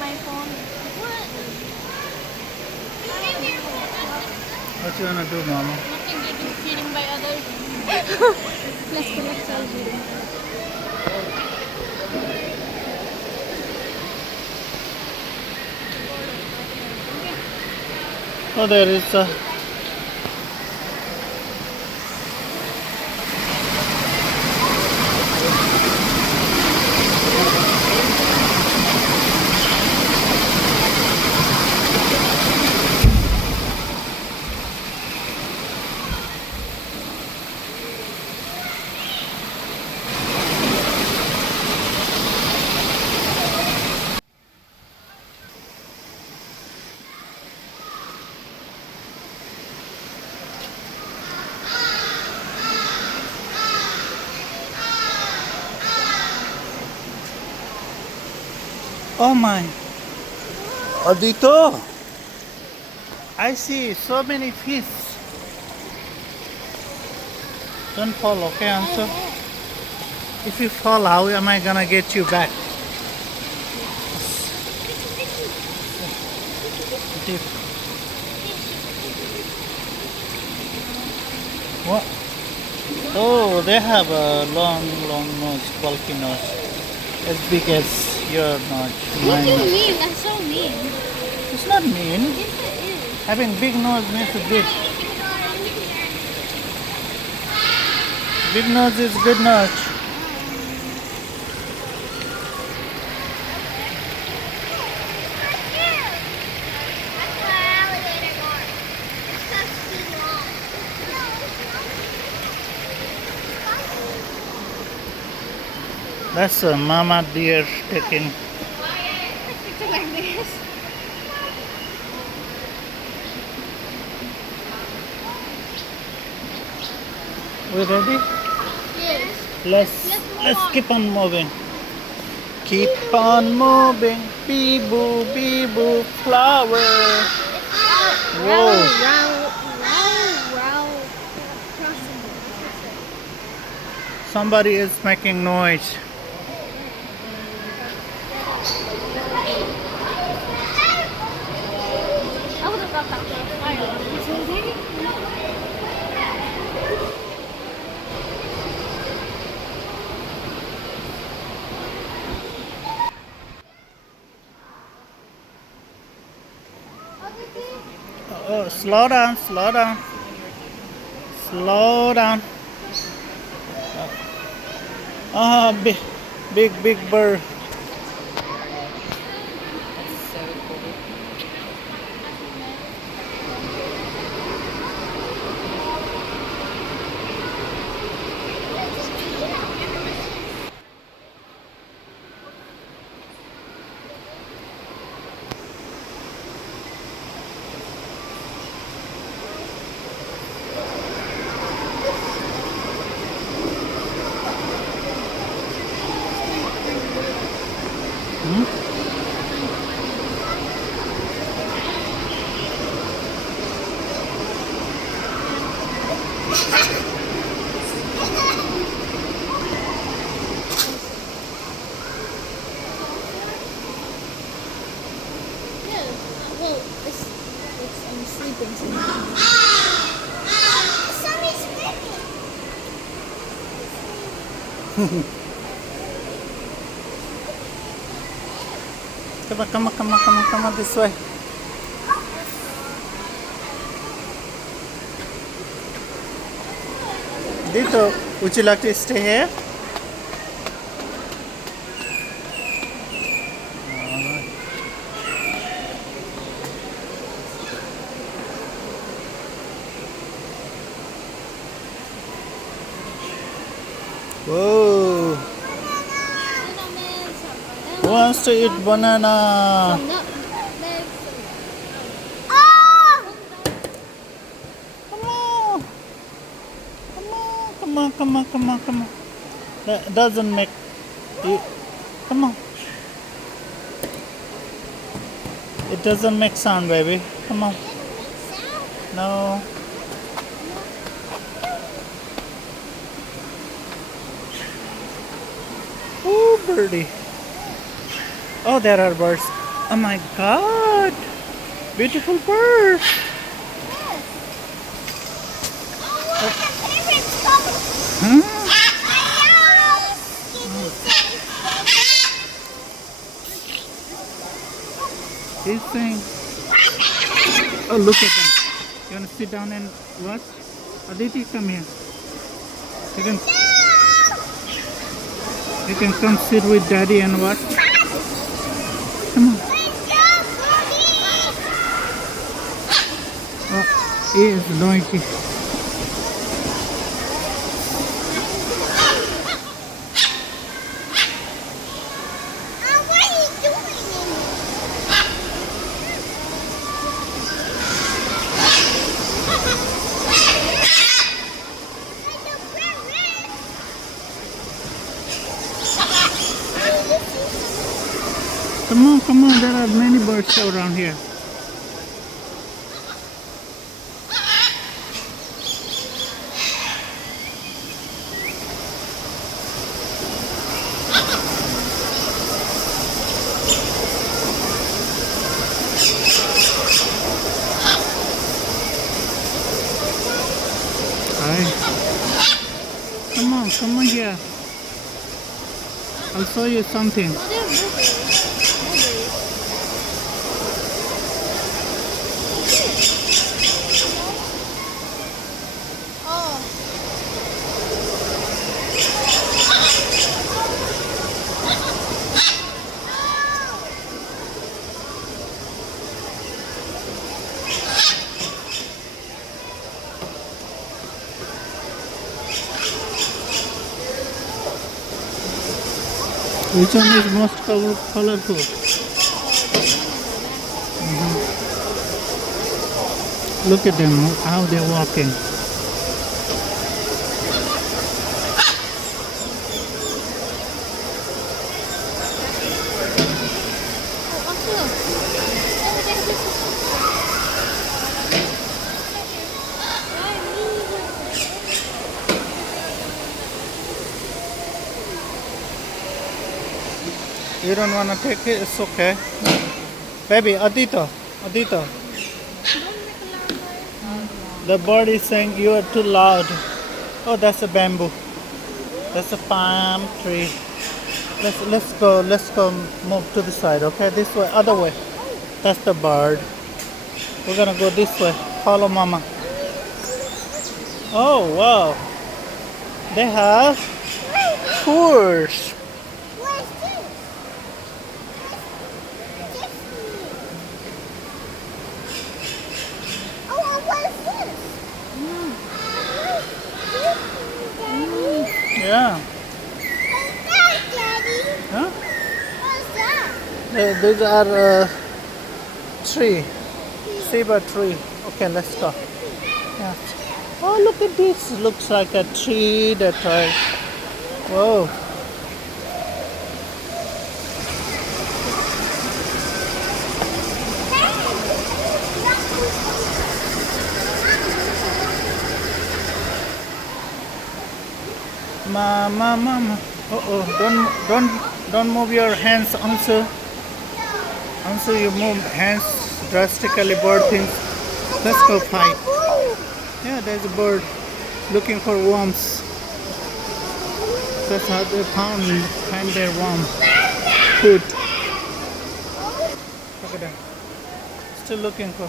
my phone. What you wanna do, Mama? Nothing to do, feeding by others. Let's collect all feeding. Oh, there is a. Oh my. Oh, dito. I see so many fish. Don't fall, okay, Anso? If you fall, how am I gonna get you back? Deep. What? Oh, they have a long nose, bulky nose. As big as your nose. What Mine do you nose. mean? That's so mean. It's not mean. Yes, it is. Having big nose means big. Big nose is good nose. That's a mama deer taking. Picture like this. We ready? Yes. Let's keep on moving. Keep on moving. Bee boo flower. Whoa. Somebody is making noise. I would have got that for a fire. Oh, slow down, slow down. Slow down. Ah, big bird. I'm sleeping. Come on, this way. Dito, would you like to stay here? Whoa! Who wants to eat banana? Come on. That doesn't make it. Come on. It doesn't make sound, baby. Come on. No. Ooh, birdie. Oh, there are birds. Oh my God! Beautiful bird. Huh? He's saying, oh, look at them. You want to sit down and watch? Aditi, come here. You can, you can come sit with Daddy and watch. Come on. Oh, he is noisy. Come on, there are many birds around here. Hi. Come on here. I'll show you something. Which one is most colorful? Look at them, how they're walking. You don't want to take it? It's okay. Baby, Adito. The bird is saying you are too loud. Oh, that's a bamboo. That's a palm tree. Let's go move to the side, okay? This way, other way. That's the bird. We're gonna go this way. Follow mama. Oh wow. They have tours. Yeah. What's that, Daddy? Huh? What's that? These are tree. Zebra tree. Okay, let's go. Yeah. Oh, look at this. Looks like a tree that whoa. Mama. Don't move your hands, Ansu. Ansu, you move hands drastically, bird things. Let's go fight. Yeah, there's a bird looking for worms. That's how they find their worm food. Look at them. Still looking for.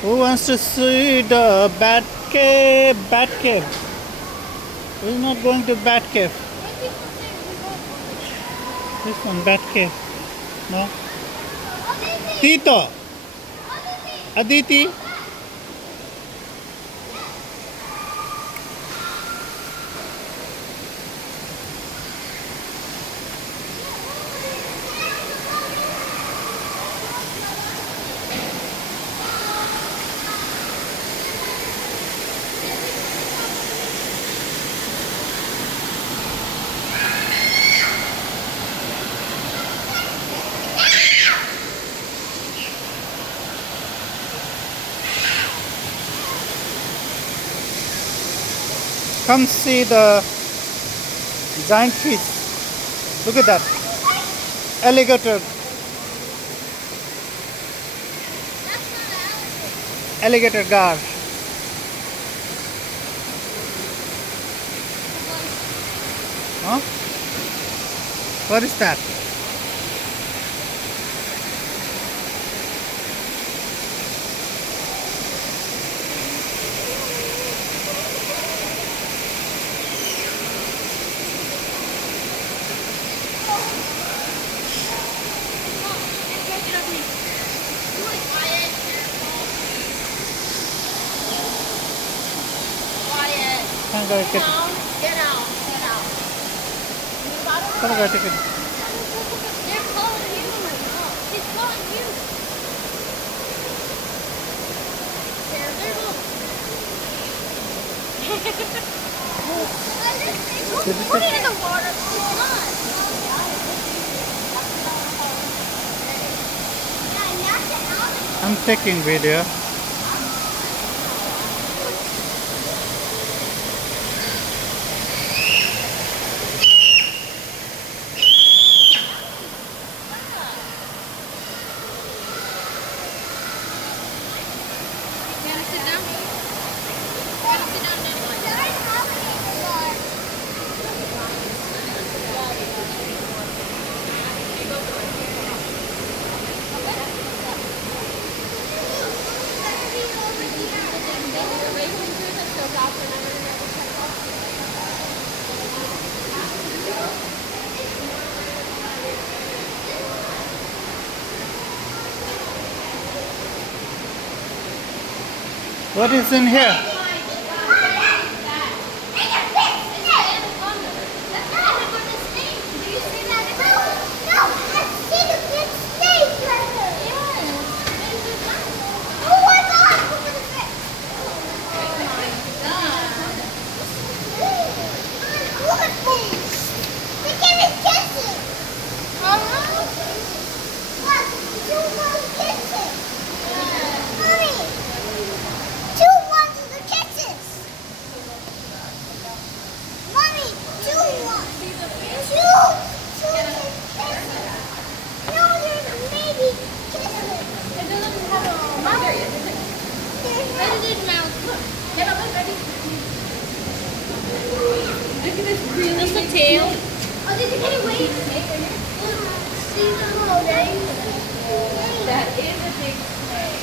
Who wants to see the bat cave? We're not going to bat cave. This one, bat cave. No? Tito! Aditi? Come see the giant fish. Look at that. Alligator. Alligator gar. Huh? What is that? Kan go get it. Get out. Get out. Kan go take it. They're calling you. He's calling you. There, Put it in the water. It's not. I'm taking video. You want to sit down? You want to sit down now? What is in here? Just the tail. Oh, did you get away? See the little ring? That is a big snake.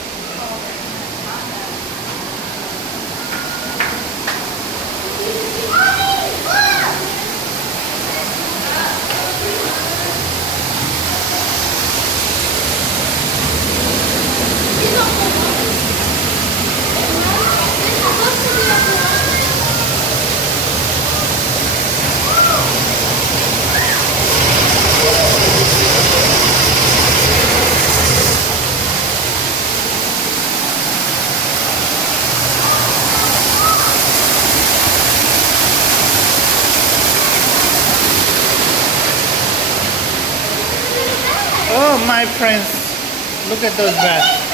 Oh, my friends, look at those bats.